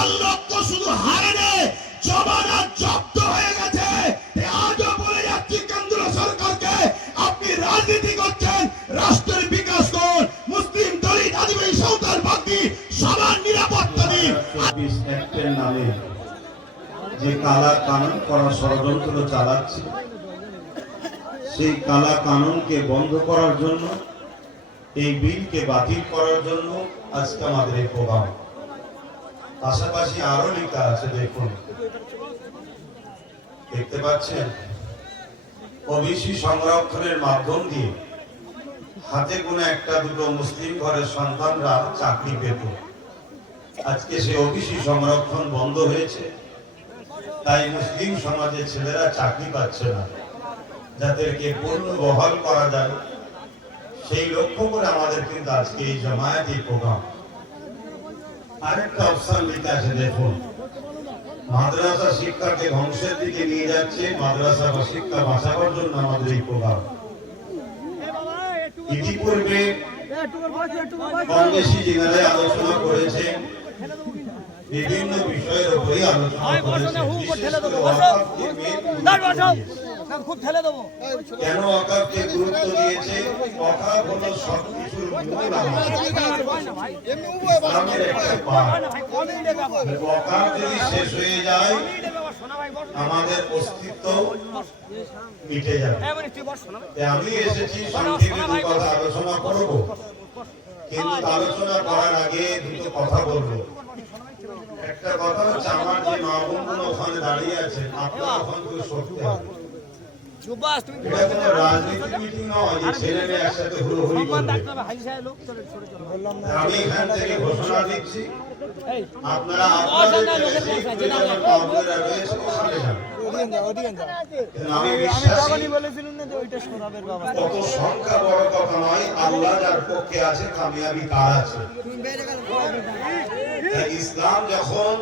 লাল রক্ত শুধু হারানে জমানা জব্দ হয়ে গেছে। আজও বলে যাচ্ছি কেন্দ্র সরকারকে, আপনি রাজনীতি করছেন, রাষ্ট্রের বিকাশ করুন, মুসলিম দলিত আদিবাসী সাঁওতাল বাগদি সবার নিরাপত্তা দিন। নামে যে কালা কানুন করার ষড়যন্ত্র চালাচ্ছে, সেই কালা কানুনকে বন্ধ করার জন্য, এই বিলকে বাতিল করার জন্য আজকে আমাদের এই প্রোগ্রাম। পাশাপাশি আরো লেখা আছে, দেখুন, দেখতে পাচ্ছেন, ওবিসি সংরক্ষণের মাধ্যম দিয়ে হাতে গোনা একটা দুটো মুসলিম ঘরের সন্তানরা চাকরি পেত। আজকে সে ওবিসি সংরক্ষণ বন্ধ হয়েছে, তাই মুসলিম সমাজের ছেলেরা চাকরি পাচ্ছে না। যাদেরকে পূর্ণ বহাল করা যায়, সেই লক্ষ্য করে আমাদের কিন্তু আজকে এই জামায়াতি প্রোগ্রাম। আরেকটা অপশন লিখে আছে, দেখুন, মাদ্রাসা শিক্ষাকে ধ্বংসের দিকে নিয়ে যাচ্ছে, মাদ্রাসা বা শিক্ষা বাঁচাবার জন্য আমাদের এই প্রোগ্রাম। ইতিপূর্বে কম বেশি যেখানে আলোচনা করেছে, বিভিন্ন বিষয়ের উপরে আলোচনা করেছে। কেন ওয়াকফকে গুরুত্ব দিয়েছে? ওয়াকফ হলো সবকিছুর মূল। ওয়াকফ যদি শেষ হয়ে যায়, আমাদের অস্তিত্ব মিটে যাবে। আমি এসেছি সংক্ষেপে দুটো কথা আলোচনা করব, কিন্তু আলোচনা করার আগে দুটো কথা বলবো। একটা কথা হচ্ছে, আমার যে মা বোনগুলো ওখানে দাঁড়িয়ে আছেন, আপনারা ওখান থেকে সরতে হবে। এটা কোনো রাজনীতি মিটিং নয় যে ছেলে মেয়ে একসাথে হুড়োহুড়ি করবে। আমি এখান থেকে ঘোষণা দিচ্ছি, আপনারা আপনাদের রয়েছে ওখানে যান। আমি বিশ্বাসী, কত সংখ্যা বড় কথা নয়, আল্লাহ যার পক্ষে আছে কামিয়াবি তার আছে। ইসলাম যখন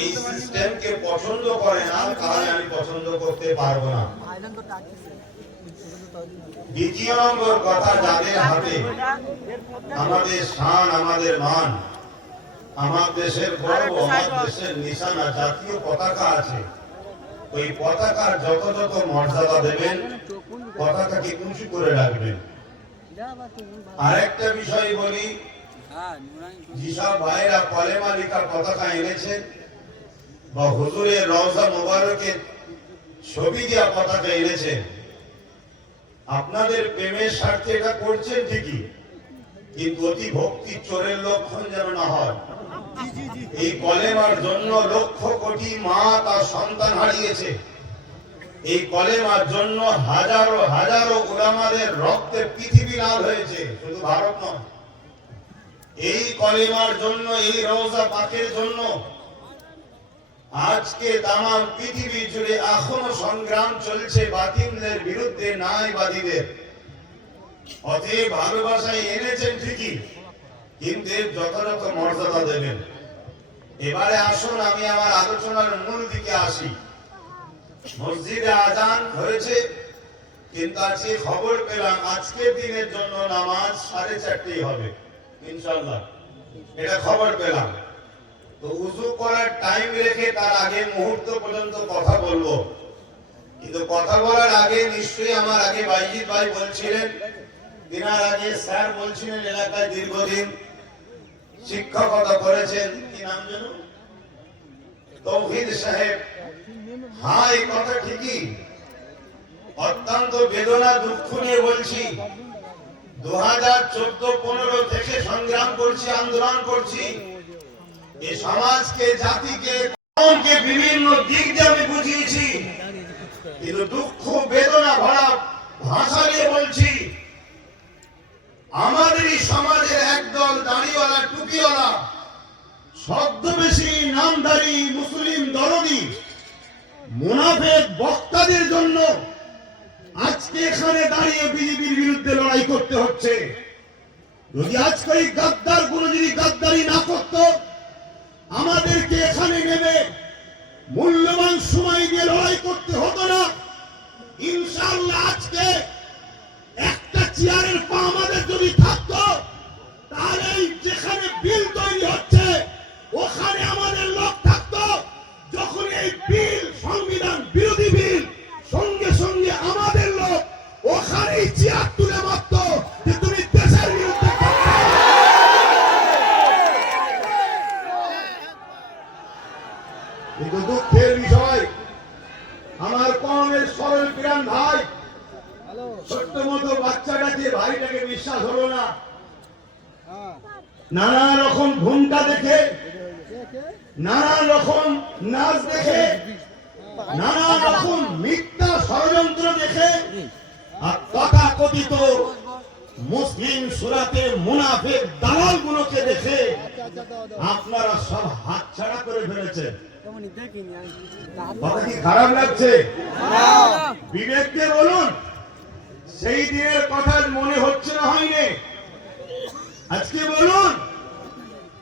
এই সিস্টেমকে পছন্দ করে না, তাহলে আমি পছন্দ করতে পারবো না। দ্বিতীয় নম্বর কথা, যাদের হাতে আমাদের শান, আমাদের মান, আমার দেশের গর্ব, আমার দেশের নিশানা, জাতীয় পতাকা আছে, ওই পতাকার যথাযথ মর্যাদা দেবেন, পতাকাকে উঁচু করে রাখবেন। আরেকটা বিষয় বলি, যেসব ভাইরা কলেমা লেখা পতাকা এনেছেন বা হুজুরের রওজা মোবারকের ছবি দেওয়া পতাকা এনেছেন, আপনাদের প্রেমের স্বার্থে এটা করছেন ঠিকই, কিন্তু অতি ভক্তি চোরের লক্ষণ যেন না হয়। এই কলেমার জন্য লক্ষ কোটি মা তার সন্তান হারিয়েছে। এই কলেমার জন্য হাজারো হাজারো উলামাদের রক্তে পৃথিবী লাল হয়েছে, শুধু ভারত নয়। এই কলেমার জন্য, এই রওজা পাকের জন্য আজকে তামাম পৃথিবী জুড়ে এখনো সংগ্রাম চলছে বাতিলদের বিরুদ্ধে, ন্যায়বাদীদের। অতএব ভালোবাসায় এনেছেন ঠিকই, কিন্তু এর যথাযথ মর্যাদা দেবেন। এবারে আসুন আমি আমার আলোচনার মূল দিকে আসি। মসজিদে আজান হয়েছে, কিন্তু আজকে খবর পেলাম আজকের দিনের জন্য নামাজ 4:30 হবে ইনশাআল্লাহ, এটা খবর পেলাম। তো উযু করার টাইম রেখে তার আগে মুহূর্ত পর্যন্ত কথা বলবো, কিন্তু কথা বলার আগে নিশ্চয়ই আমার আগে বাইজিৎ ভাই বলছিলেন, দিনার আগে স্যার বলছিলেন এলাকায় দীর্ঘদিন শিক্ষকতা করেছেন, কি নাম যেন, তৌহিদ সাহেব। হ্যাঁ, এই কথা ঠিকই, অত্যন্ত বেদনা দুঃখ নিয়ে বলছি। 2014-15 থেকে সংগ্রাম করছি, আন্দোলন করছি, এই সমাজকে, জাতিকে, কওমকে বিভিন্ন দিক দিয়ে আমি বুঝিয়েছি, কিন্তু দুঃখ বেদনা ভরা ভাষা নিয়ে বলছি, আমাদের এই সমাজের একদল দাড়িওয়ালা, টুপিওয়ালা, ছদ্মবেশী নামধারী মুসলিম দরদি, মুনাফেক বক্তাদের জন্য আজকে এখানে দাঁড়িয়ে বিজেপির বিরুদ্ধে লড়াই করতে হচ্ছে। যদি আজকে এই গাদ্দার গুলো যদি গাদ্দারি না করত, আমাদেরকে এখানে নেমে মূল্যবান সময় দিয়ে লড়াই করতে হতো না। ইনশাআল্লাহ আজকে একটা চেয়ারের পা আমাদের যদি থাকতো, তাহলে যেখানে বিল তৈরি হচ্ছে ওখানে কিন্তু দুঃখের বিষয় আমার কমের সরল প্রাণ ভাই ছোট্ট মতো বাচ্চাটাকে ভাইটাকে বিশ্বাস হলো না, নানা রকম ঘুমটা দেখে, নানা রকম নাচ দেখে, নানা রকম মিথ্যা ষড়যন্ত্র দেখে আর তথাকথিত মুসলিম সুরাতে মুনাফিক দালাল গুলোকে দেখে আপনারা সব হাতছাড়া করে ফেলেছেন। কথা কি খারাপ লাগছে? বিবেককে বলুন, সেই দিনের কথা মনে হচ্ছে না হয়নি? আজকে বলুন,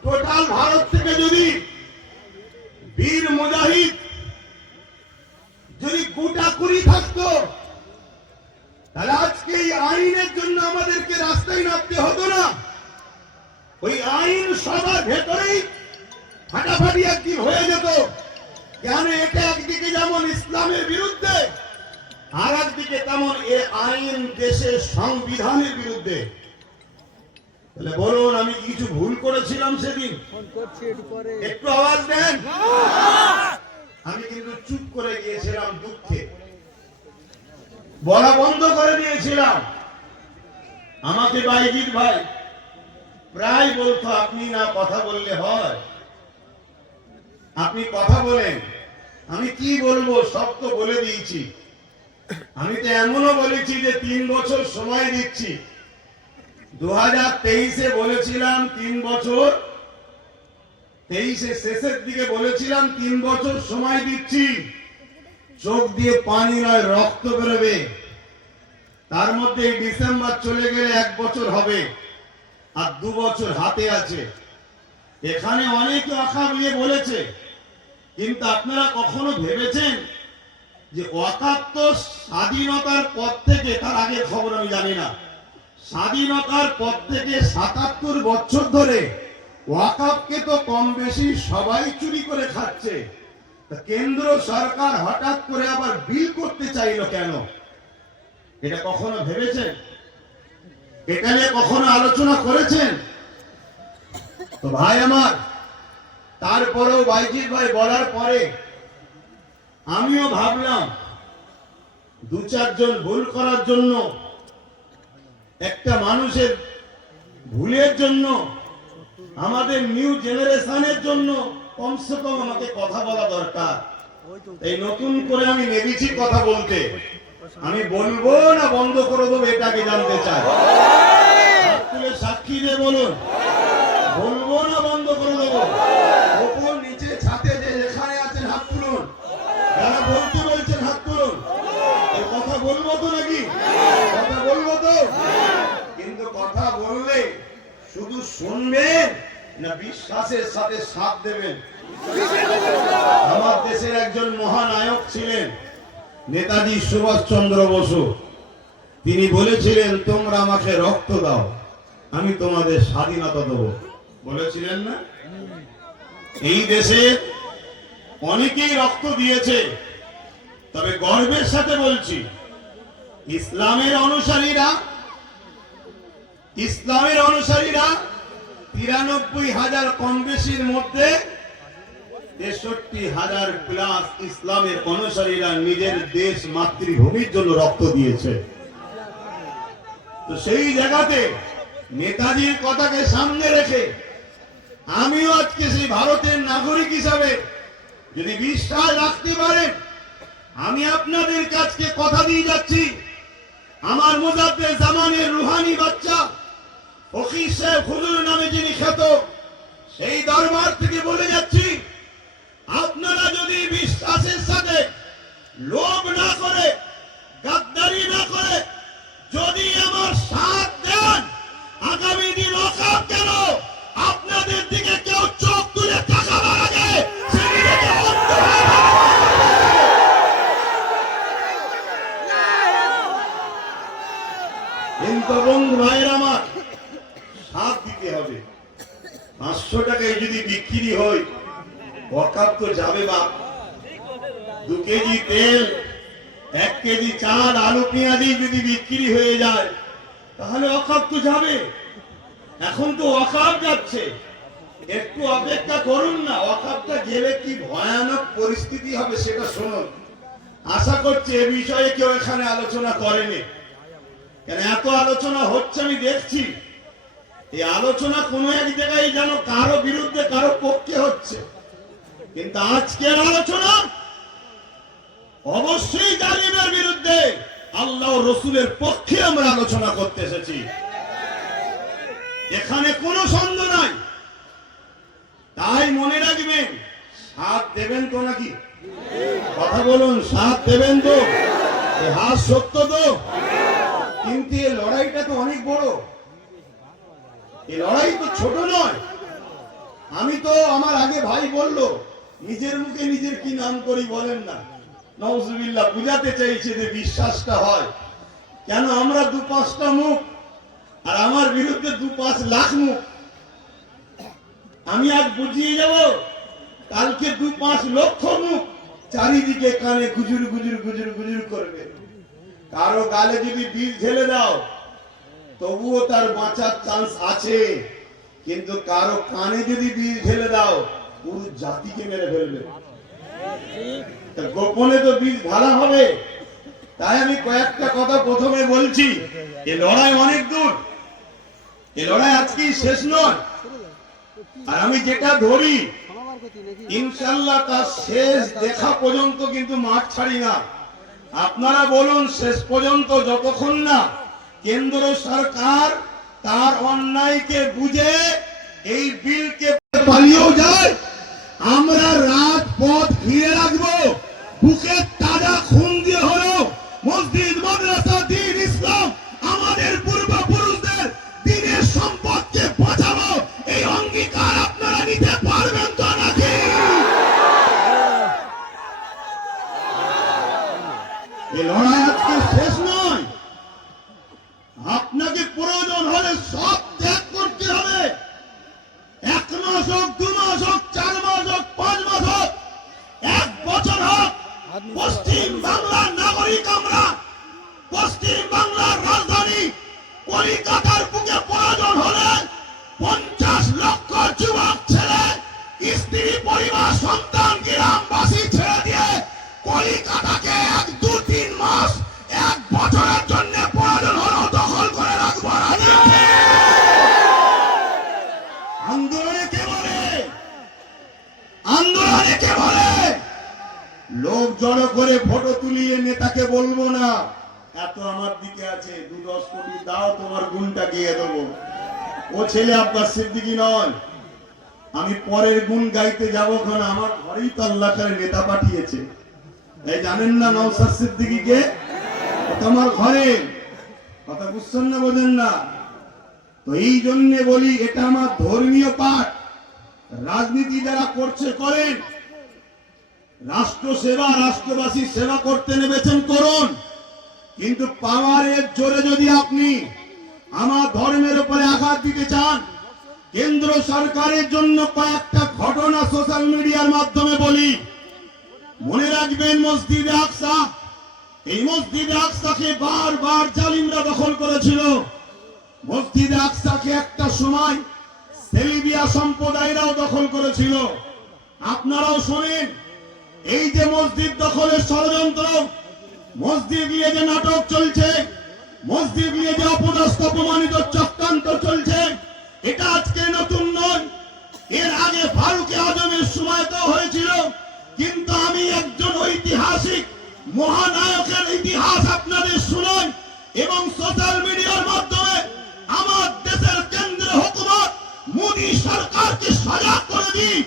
টোটাল ভারত থেকে যদি বীর মুজাহিদ যদি গোটা কুড়ি থাকতো, তাহলে আজকে এই আইনের জন্য আমাদেরকে রাস্তায় নামতে হতো না। ওই আইন সবার ভেতরেই ফাটাফাটি একদিন হয়ে যেত। কেন? এটা একদিকে যেমন ইসলামের বিরুদ্ধে, আর একদিকে তেমন এ আইন দেশের সংবিধানের বিরুদ্ধে। তাহলে বলুন, আমি কিছু ভুল করেছিলাম সেদিন? একটু আওয়াজ দেন। আমি কিন্তু চুপ করে গিয়েছিলাম, দুঃখে বলা বন্ধ করে দিয়েছিলাম। আমাকে বাইজিৎ ভাই প্রায় বলতো, আপনি না কথা বললে হয়, আপনি কথা বলেন। আমি কি বলবো, সব তো বলে দিয়েছি। আমি তো এমনও বলেছি যে 3 বছর সময় দিচ্ছি। 2023-এ বলেছিলাম 3 বছর, 23-এর শেষের দিকে বলেছিলাম 3 বছর সময় দিচ্ছি। চোখ দিয়ে পানি নয়, রক্ত বেরোবে। তার মধ্যে ডিসেম্বর চলে গেলে 1 বছর হবে, আর 2 বছর হাতে আছে। এখানে অনেকে ওয়াকাফ নিয়ে বলেছে, কিন্তু আপনারা কখনো ভেবেছেন যে ওয়াকাফ তো স্বাধীনতার পর থেকে, তার আগের খবর আমি জানি না, স্বাধীনতার পর থেকে 77 বছর ধরে ওয়াকাফকে তো কম বেশি সবাই চুরি করে খাচ্ছে। কেন্দ্র সরকার হঠাৎ করে আবার বিল করতে চাইলো কেন? এটা কখনো ভেবেছেন? এটা নিয়ে কখনো আলোচনা করেছেন? তো ভাই আমার, তারপরেও বাইজিৎ ভাই বলার পরে আমিও ভাবলাম 2-4 জন ভুল করার জন্য, একটা মানুষের ভুলের জন্য, আমাদের নিউ জেনারেশনের জন্য কমসে কম আমাকে কথা বলা দরকার। এই নতুন করে আমি নেমেছি কথা বলতে। আমি বলবো না বন্ধ করে দেবো, এটাকে জানতে চাই। সাক্ষী দিয়ে বলুন, বলবো না বন্ধ করে দেবো। ওপর নিচে ছাতে যে এখানে আছেন হাত তুলুন, যারা বলতে বলছেন হাত তুলুন। এই কথা বলবো তো নাকি? কথা বলবো তো, কিন্তু কথা বললে শুধু শুনবেন না বিশ্বাসের সাথে সাথ দেবেন? আমার দেশের একজন মহানায়ক ছিলেন নেতাজি সুভাষচন্দ্র বসু। তিনি বলেছিলেন, তোমরা আমাকে রক্ত দাও, আমি তোমাদের স্বাধীনতা দেবো। বলেছিলেন না? এই দেশে অনেকেই রক্ত দিয়েছে, তবে গর্বের সাথে বলছি, ইসলামের অনুসারীরা 93,000 কম বেশির মধ্যে 63,000 প্লাস ইসলামের অনুসারীরা নিজের দেশ মাতৃভূমির জন্য রক্ত দিয়েছে। তো সেই জায়গাতে নেতাজির কথাকে সামনে রেখে আমিও আজকে সেই ভারতের নাগরিক হিসাবে যদি বিশ্বাস রাখতে পারেন, আমি আপনাদের কাছে কথা দিয়ে যাচ্ছি, আমার মুজাদ্দেদ জামানের রুহানি বাচ্চা ফকির সাহেব হুজুর নামে যিনি খ্যাত, সেই দরবার থেকে বলে যাচ্ছি, আপনারা যদি বিশ্বাসের সাথে লোভ না করে, গাদ্দারি না করে যদি আমার সাথ দেন, আগামী দিন ওয়াকাফ কেন আপনাদের দিকে কেউ চোখ তুলে তাকাবার আগে সেদিকে অন্ধ হয়ে যাবে। কিন্তু বন্ধু ভাইয়ের আমার, সাথ দিতে হবে। 500 টাকায় যদি বিক্রি হয়, ওয়াকাফ তো যাবে বাপ। 2 কেজি তেল, 1 কেজি চাল, আলু পেঁয়াজি যদি বিক্রি হয়ে যায়, তাহলে ওয়াকাফ তো যাবে। এখন তো ওয়াকাফ যাচ্ছে, একটু অপেক্ষা করুন না, ওয়াকফটা গেলে কি ভয়ানক পরিস্থিতি হবে সেটা শুনুন। আশা করছি এ বিষয়ে কেউ এখানে আলোচনা করেনি, কেন এত আলোচনা হচ্ছে আমি দেখছি। এই আলোচনা কোনো এক জায়গায় যেন কারো বিরুদ্ধে কারো পক্ষে হচ্ছে, কিন্তু আজকের আলোচনা অবশ্যই জালিমের বিরুদ্ধে, আল্লাহ ও রসুলের পক্ষে আমরা আলোচনা করতে এসেছি, এখানে কোনো সন্দেহ নাই। তাই মনে রাখবেন, সাথ দেবেন তো নাকি? কথা বলুন, সাথ দেবেন তো? এ হাত সত্য তো? কিন্তু এই লড়াইটা তো অনেক বড়, এই লড়াই তো ছোট নয়। আমি তো, আমার আগে ভাই বলল, নিজের মুখে নিজের কি নাম করি বলেন না, নাউজুবিল্লাহ, বুঝাতে চাইছে যে বিশ্বাসটা হয়। কেন আমরা 2-5টা মুখ, আর আমার বিরুদ্ধে 2-5 লাখ মুখ। আমি আজ বুঝিয়ে যাব, কালকে 2-5 লক্ষ মুখ চারিদিকে কানে গুজুর গুজুর গুজুর গুজুর করবে। কারো গালে যদি বীজ ঢেলে দাও তবুও তার বাঁচার চান্স আছে, কিন্তু কারো কানে যদি বীজ ঢেলে দাও পুরো জাতিকে মেরে ফেলবে। তা গোপনে তো বীজ ঢালা হবে। তাই আমি কয়েকটা কথা প্রথমে বলছি, এই লড়াই অনেক দূর, এই লড়াই আজকেই শেষ নয়। আর আমি যেটা ধরি, ইনশাল্লাহ তার শেষ দেখা পর্যন্ত কিন্তু মাঠ ছাড়ি না। আপনারা বলুন, শেষ পর্যন্ত যতক্ষণ না কেন্দ্র সরকার তার অন্যায়কে বুঝে এই বিলকে পালিয়েও যায়, আমরা রাজপথ ঘিরে রাখবো। বুকে তাজা খুন দিয়ে হলো মসজিদ, মাদ্রাসা, দ্বীন, ইসলাম, আমাদের পূর্বপুরুষদের দ্বীনের সম্পদকে বাঁচাবো, এই অঙ্গীকার আপনারা নিতে পারবেন তো নাকি? এই লড়াই আজকে শেষ নয়। আপনাকে প্রয়োজন হলে সব ত্যাগ করতে হবে। 1 মাস হোক, 2 মাস হোক, 4 মাস হোক, 5 মাস হোক, 1 বছর হোক, পশ্চিম বাংলার নাগরিক আমরা। পশ্চিম বাংলার রাজধানী কলিকাতার বুকে প্রয়োজন হলে 50 লক্ষ যুবক ছেলে, স্ত্রী, পরিবার, সন্তান, গ্রামবাসী ছেড়ে দিয়ে কলিকাতাকে 1-2-3 মাস, 1 বছরের জন্য প্রয়োজন হলেও দখল করে রাখবো। আন্দোলনে কে বলে? আন্দোলনে কে বলে? লোক জড়ো করে ফটো তুলিয়ে নেতাকে বলবো না, এত আমার দিকে আছে, 2-10 কোটি দাও, তোমার গুণটা গিয়ে দেবো। ও ছেলে আব্বাস সিদ্দিকী নয়। আমি পরের গুণ গাইতে যাবো, কারণ আমার ঘরেই তো আল্লাহ তাআলা নেতা পাঠিয়েছে। এই জানেন না নওশাদ সিদ্দিকীকে? তোমার ঘরে কথা বুঝছেন না, বোঝেন না? তো এই জন্য বলি, এটা আমার ধর্মীয় পাঠ। রাজনীতি যারা করছে করেন, রাষ্ট্র সেবা, রাষ্ট্রবাসী সেবা করতে নেমেছেন করুন, কিন্তু পাওয়ারের জোরে যদি আপনি আমার ধর্মের উপরে আঘাত দিতে চান, কেন্দ্র সরকারের জন্য কয়েকটা ঘটনা সোশ্যাল মিডিয়ার মাধ্যমে বলি। মনে রাখবেন, মসজিদে আকসা, এই মসজিদে আকসাকে বারবার জালিমরা দখল করেছিল। মসজিদে আকসাকে একটা সময় সেলিবিয়া সম্প্রদায়রাও দখল করেছিল। আপনারাও শোনেন, এই যে মসজিদ দখলের ষড়যন্ত্র, মসজিদ নিয়ে যে নাটক চলছে, মসজিদ নিয়ে যে অপদস্থ অপমানিত চক্রান্ত চলছে, এটা আজকে নতুন নয়। এর আগে ফারুকে আজমের সময় তো হয়েছিল, কিন্তু আমি একজন ঐতিহাসিক মহানায়কের ইতিহাস আপনাদের শুনাই এবং সোশ্যাল মিডিয়ার মাধ্যমে আমার দেশের কেন্দ্রীয় হুকুমত মোদী সরকারকে সজাগ করে দিই,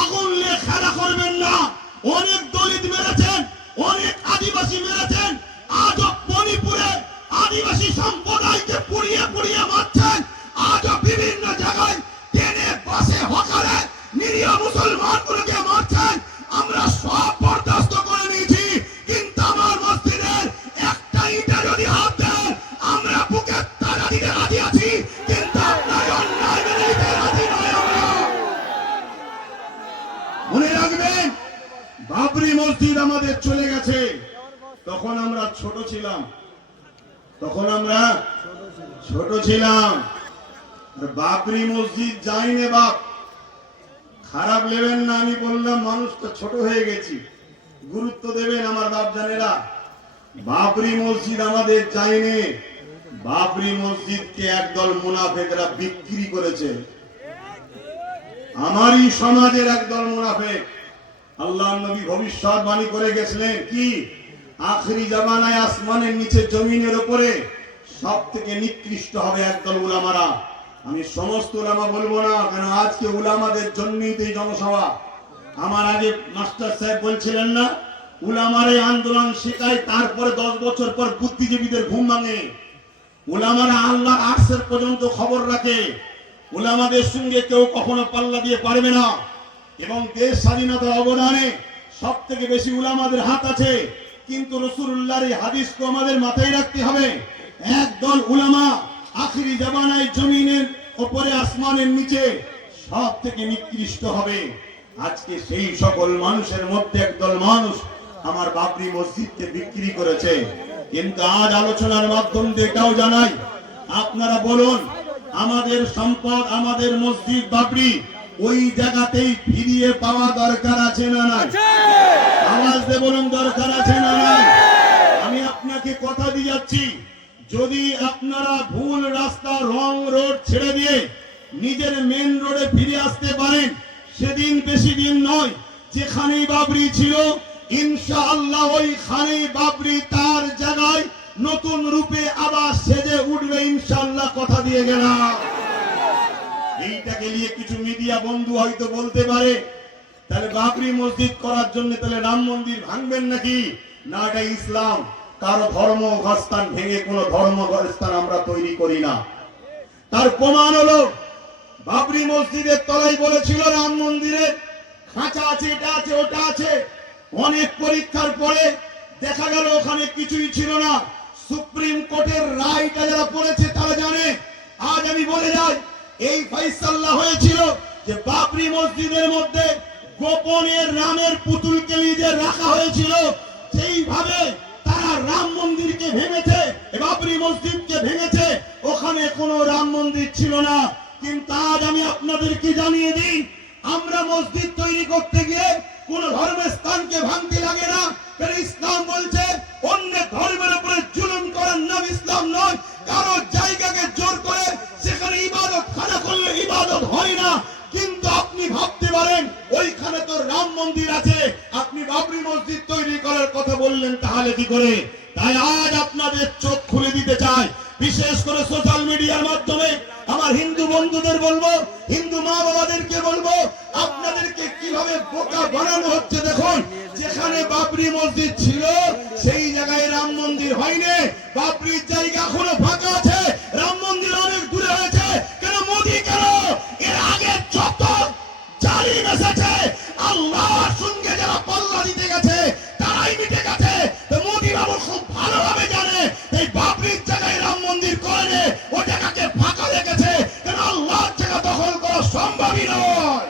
আগুন নিয়ে খেলা করবেন না। অনেক দলিত মেরেছেন, অনেক আদিবাসী মেরেছেন, আজও মণিপুরে আদিবাসী সম্প্রদায়কে পুড়িয়ে পুড়িয়ে মারছেন, আজও বিভিন্ন জায়গায় ট্রেনে, বাসে, হকারে নিরীহ মুসলমানগুলোকে মারছেন। আমরা সব বরদাস্ত করে নিয়েছি, কিন্তু আমার মসজিদের একটা ইটা যদি হাত দেন, আমরা বুকে তাজা দিতে রাজি আছি, কিন্তু আপনার অন্যায় মেনে নিতে রাজি নয় আমরা। মনে রাখবেন, বাবরি মসজিদ আমাদের চলে গেছে, তখন আমরা ছোট ছিলাম, বাবরি মসজিদ যায়নি বাপ, খারাপ নেবেন না, আমি বললাম মানুষ তো ছোট হয়ে গেছি, গুরুত্ব দেবেন আমার বাপজানেরা। বাবরি মসজিদ আমাদের চাইনি, বাবরি মসজিদকে একদল মুনাফেকরা বিক্রি করেছে। আমারই সমাজের একদল মুনাফেক। আল্লাহ নবী ভবিষ্যৎবাণী করে গেছিলেন কি, আখরি জামানায় আসমানের নিচে জমিনের উপরে সব থেকে নিকৃষ্ট হবে একদল উলামারা। আমি সমস্ত উলামা বলবো না, কেন আজকে উলামাদের জন্যই তো এই জনসভা। আমার আগে মাস্টার সাহেব বলছিলেন না, উলামার এই আন্দোলন শেখায়, তারপরে 10 বছর পর বুদ্ধিজীবীদের ঘুম ভাঙে। উলামারা আল্লাহ আরশের পর্যন্ত খবর রাখে। উলামাদের সঙ্গে কেউ কখনো পাল্লা দিয়ে পারবে না। এবং দেশ স্বাধীনতার অবদানে সব থেকে বেশি উলামাদের হাত আছে। কিন্তু রাসূলুল্লাহর এই হাদিসকে আমাদের মাথায় রাখতে হবে। একদল উলামা আখিরি জামানায় জমিনের উপরে আসমানের নিচে সব থেকে নিকৃষ্ট হবে। আজকে সেই সকল মানুষের মধ্যে একদল মানুষ আমার বাবরি মসজিদকে বিক্রি করেছে। কিন্তু আজ আলোচনার মাধ্যম দিয়ে এটাও জানাই, আপনারা বলুন আমাদের সম্পদ, আমাদের মসজিদ বাবরি ওই জায়গাতেই ফিরিয়ে পাওয়া দরকার আছে না নাই? আওয়াজ দিয়ে বলুন দরকার আছে না নাই? আমি আপনাকে কথা দিয়ে যাচ্ছি, যদি আপনারা ভুল রাস্তা রং রোড ছেড়ে দিয়ে নিজের মেন রোডে ফিরে আসতে পারেন, সেদিন বেশি দিন নয়, যেখানেই বাবরি ছিল ইনশাআল্লাহ ওইখানেই বাবরি তার জায়গায় নতুন রূপে আবার সেজে উঠবে ইনশাআল্লাহ, কথা দিয়ে গেলাম। এইটাকে নিয়ে কিছু মিডিয়া বন্ধু হয়তো বলতে পারে, তাহলে বাবরি মসজিদ করার জন্য তাহলে রাম মন্দির ভাঙবেন নাকি? না, এটা ইসলাম। কারো ধর্ম স্থান ভেঙে কোন ধর্ম স্থান আমরা তৈরি করি না। তার প্রমাণ হলো বাবরি মসজিদের তলায় বলেছিল রাম মন্দিরের খাঁচা আছে, এটা আছে, ওটা আছে। অনেক পরীক্ষার পরে দেখা গেল ওখানে কিছুই ছিল না। সুপ্রিম কোর্টের রায়টা যারা পড়েছে তারা জানে। আজ আমি বলে যাই, এই ফয়সালা হয়েছিল যে বাবরি মসজিদের মধ্যে গোপনের রামের পুতুলকে নিজে রাখা হয়েছিল। সেইভাবে তারা রাম মন্দিরকে ভেঙেছে, বাবরি মসজিদকে ভেঙেছে। ওখানে কোনো রাম মন্দির ছিল না। কিন্তু আজ আমি আপনাদেরকে জানিয়ে দিই, আমরা মসজিদ তৈরি করতে গিয়ে কোন ধর্মের স্থানকে ভাঙতে লাগে না। কারণ ইসলাম বলছে অন্য ধর্মের উপরে জুলুম করার নাম ইসলাম নয়। কারো জায়গাকে জোর করে সেখানে ইবাদত খানা করলে ইবাদত হয় না। কিন্তু আপনি ভাবতে পারেন ওইখানে তো রাম মন্দির আছে, আপনি বাবরি মসজিদ তৈরি করার কথা বললেন, তাহলে কি করে? তাই আজ আপনাদের চোখ খুলে দিতে চাই, বিশেষ করে সোশ্যাল মিডিয়ার মাধ্যমে আমার হিন্দু বন্ধুদের বলবো, হিন্দু মা বাবাদেরকে বলবো, আপনাদেরকে কিভাবে বোকা বানানো হচ্ছে দেখুন। যেখানে বাবরি মসজিদ ছিল সেই জায়গায় রাম মন্দির হয়নি। বাবরির জায়গা এখনো ফাঁকা আছে, রাম মন্দির অনেক দূরে হয়েছে। কেন মোদি কেন? এর আগে যত জালিম এসেছে আল্লাহর সঙ্গে যারা পাল্লা দিতে গেছে তারাই মিটে গেছে। মোদি বাবু খুব ভালোভাবে জানে এই বাবরির জায়গায় রাম মন্দির করেনি, ও জায়গাকে ফাঁকা রেখেছে। কেন আল্লাহর জায়গা দখল করা সম্ভবই নয়।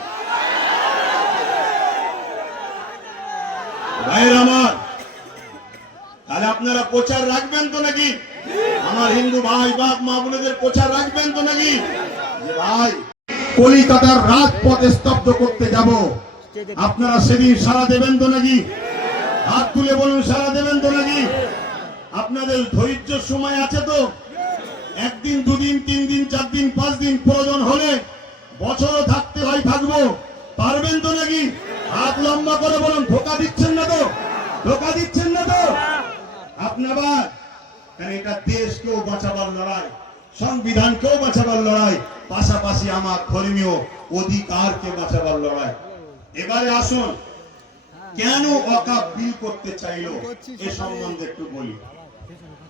ভাইয়ের আমার, তাহলে আপনারা প্রচার রাখবেন তো নাকি? আমার হিন্দু ভাই বাপ মা বোনেদের প্রচার রাখবেন তো নাকি? যে ভাই কলিকাতার রাজপথে স্তব্ধ করতে যাব, আপনারা সেদিন সাড়া দেবেন তো নাকি? হাত তুলে বলুন সাড়া দেবেন তো নাকি? আপনাদের ধৈর্য সময় আছে তো? একদিন, দুদিন, 3 দিন, 4 দিন, 5 দিন, প্রয়োজন হলে বছরও থাকতে হয়, থাকবো। পারবেন তো নাকি? হাত লম্বা করে বলুন। ধোকা দিচ্ছেন না তো? ধোকা দিচ্ছেন না তো? আপনারা কারণ এটা দেশকেও বাঁচাবার লড়াই, সংবিধানকেও বাঁচাবার লড়াই, পাশাপাশি আমার ধর্মীয় অধিকারকে বাঁচাবার লড়াই। এবারে আসুন, কেন ওয়াকফ বিল করতে চাইলো এ সম্বন্ধে একটু বলি।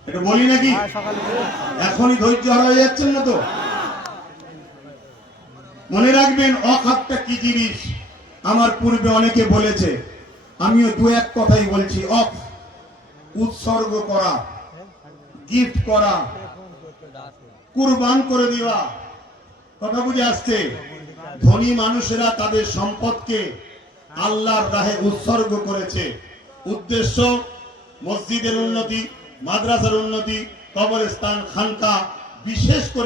একটু বলি নাকি? এখনই ধৈর্য হারিয়ে যাচ্ছেন না তো? মনে রাখবেন ওয়াকফটা কি জিনিস। আমার পূর্বে অনেকে বলেছে, আমিও 2-1 কথাই বলছি। ওয়াকফ উৎসর্গ করা, গিফট করা, কুরবান করে দেওয়া। কথা বুঝে আসছে? ধনী মানুষেরা তাদের সম্পদকে আল্লাহর রাহে উৎসর্গ করেছে। উদ্দেশ্য মসজিদের উন্নতি, মাদ্রাসার উন্নতি, কবরস্থান, খানকা, বিশেষ করে